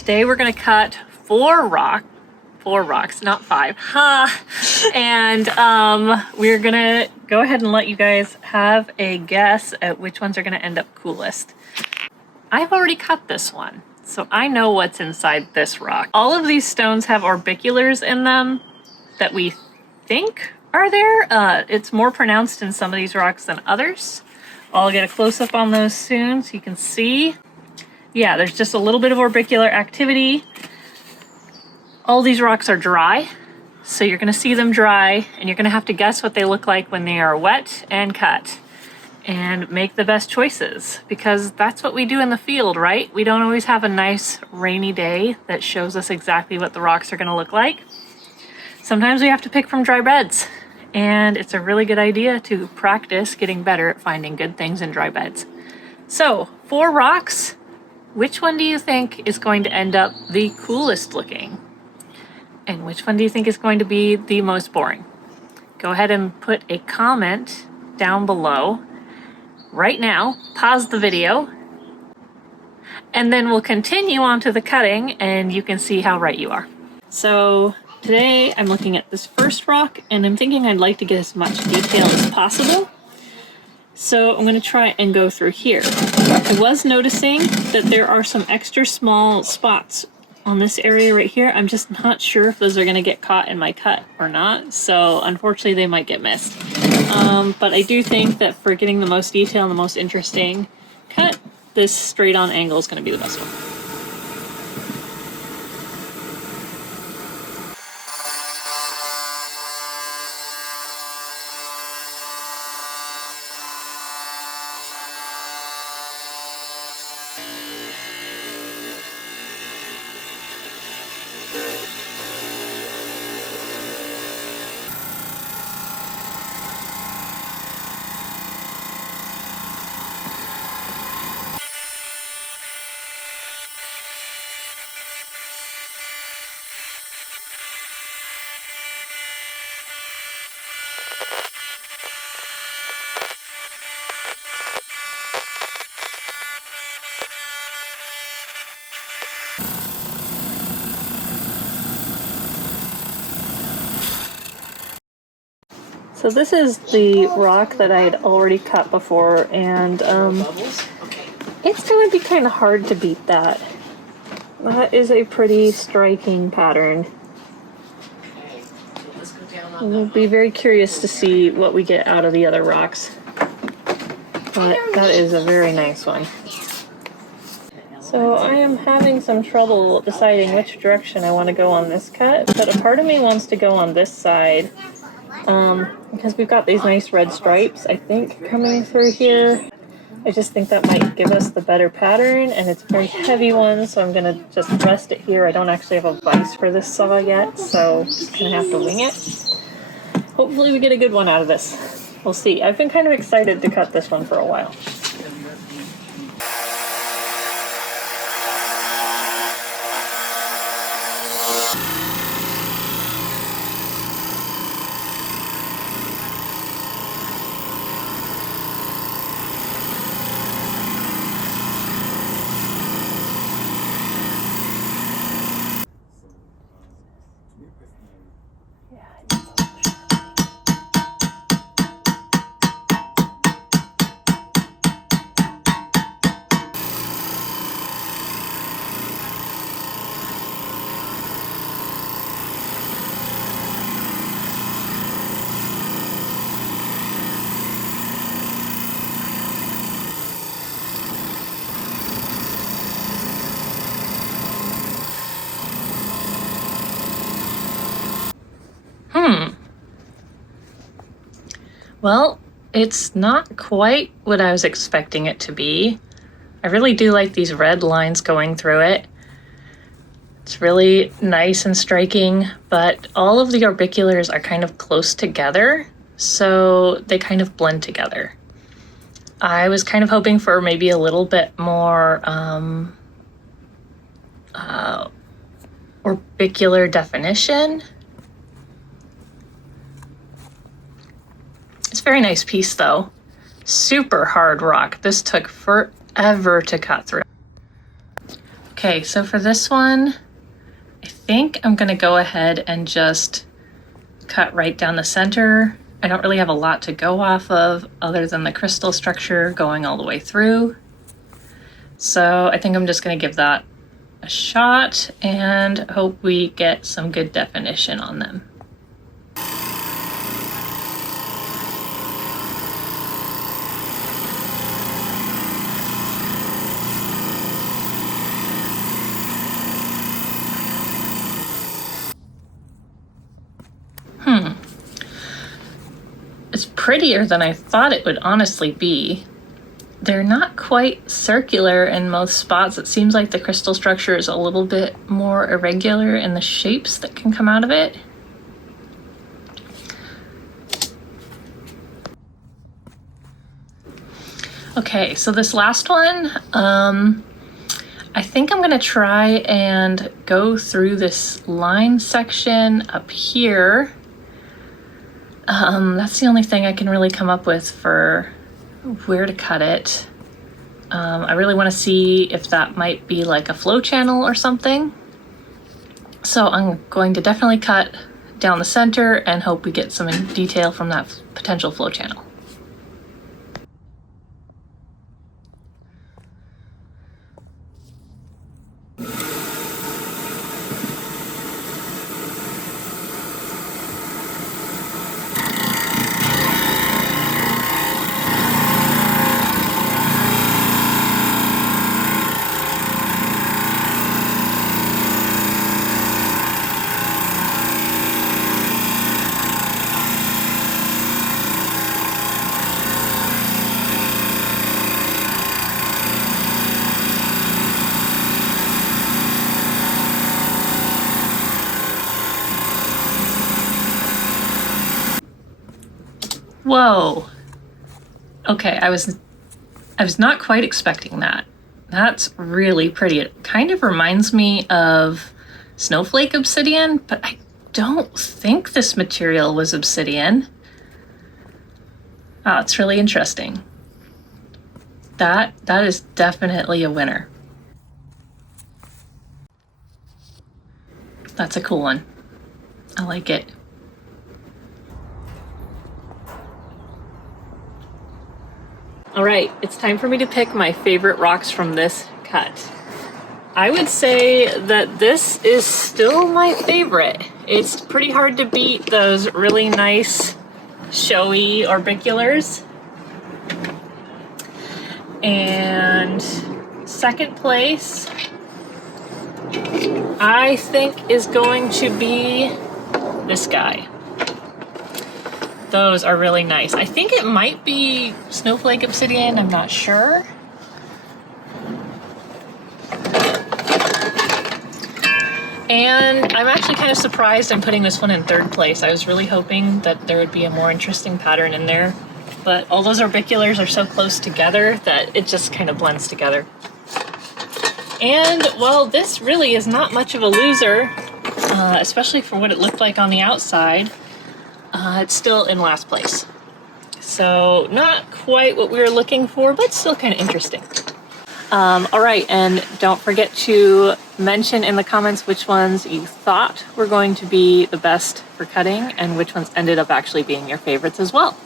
Today we're gonna cut four rocks, not five. And we're gonna go ahead and let you guys have a guess at which ones are gonna end up coolest. I've already cut this one, so I know what's inside this rock. All of these stones have orbiculars in them that we think are there. It's more pronounced in some of these rocks than others. I'll get a close-up on those soon so you can see. Yeah, there's just a little bit of orbicular activity. All these rocks are dry, so you're gonna see them dry, and you're gonna have to guess what they look like when they are wet and cut, and make the best choices, because that's what we do in the field, right? We don't always have a nice rainy day that shows us exactly what the rocks are gonna look like. Sometimes we have to pick from dry beds, and it's a really good idea to practice getting better at finding good things in dry beds. So, 4 rocks. Which one do you think is going to end up the coolest looking? And which one do you think is going to be the most boring? Go ahead and put a comment down below right now, pause the video, and then we'll continue on to the cutting and you can see how right you are. So today I'm looking at this first rock and I'm thinking I'd like to get as much detail as possible. So I'm going to try and go through here. I was noticing that there are some extra small spots on this area right here. I'm just not sure if those are going to get caught in my cut or not. So unfortunately they might get missed. But I do think that for getting the most detail and the most interesting cut, this straight on angle is going to be the best one. So this is the rock that I had already cut before, and it's going to be kind of hard to beat that. That is a pretty striking pattern. We'll be very curious to see what we get out of the other rocks. But that is a very nice one. So I am having some trouble deciding which direction I want to go on this cut, but a part of me wants to go on this side. Because we've got these nice red stripes, I think, coming through here. I just think that might give us the better pattern, and it's a very heavy one, so I'm gonna just rest it here. I don't actually have a vise for this saw yet, so just gonna have to wing it. Hopefully we get a good one out of this. We'll see. I've been kind of excited to cut this one for a while. Well, it's not quite what I was expecting it to be. I really do like these red lines going through it. It's really nice and striking, but all of the orbiculars are kind of close together, so they kind of blend together. I was kind of hoping for maybe a little bit more orbicular definition. It's a very nice piece though. Super hard rock. This took forever to cut through. Okay, so for this one, I think I'm gonna go ahead and just cut right down the center. I don't really have a lot to go off of other than the crystal structure going all the way through. So I think I'm just gonna give that a shot and hope we get some good definition on them. It's prettier than I thought it would honestly be. They're not quite circular in most spots. It seems like the crystal structure is a little bit more irregular in the shapes that can come out of it. Okay, so this last one, I think I'm gonna try and go through this line section up here. That's the only thing I can really come up with for where to cut it. I really want to see if that might be like a flow channel or something. So I'm going to definitely cut down the center and hope we get some detail from that potential flow channel. Whoa. Okay, I was not quite expecting that. That's really pretty. It kind of reminds me of Snowflake obsidian, but I don't think this material was obsidian. Oh, it's really interesting. That is definitely a winner. That's a cool one. I like it. All right, it's time for me to pick my favorite rocks from this cut. I would say that this is still my favorite. It's pretty hard to beat those really nice, showy orbiculars. And second place, I think, is going to be this guy. Those are really nice. I think it might be Snowflake obsidian, I'm not sure. And I'm actually kind of surprised I'm putting this one in third place. I was really hoping that there would be a more interesting pattern in there, but all those orbiculars are so close together that it just kind of blends together. And well, this really is not much of a loser, especially for what it looked like on the outside. It's still in last place. So not quite what we were looking for, but still kind of interesting. All right, and don't forget to mention in the comments which ones you thought were going to be the best for cutting and which ones ended up actually being your favorites as well.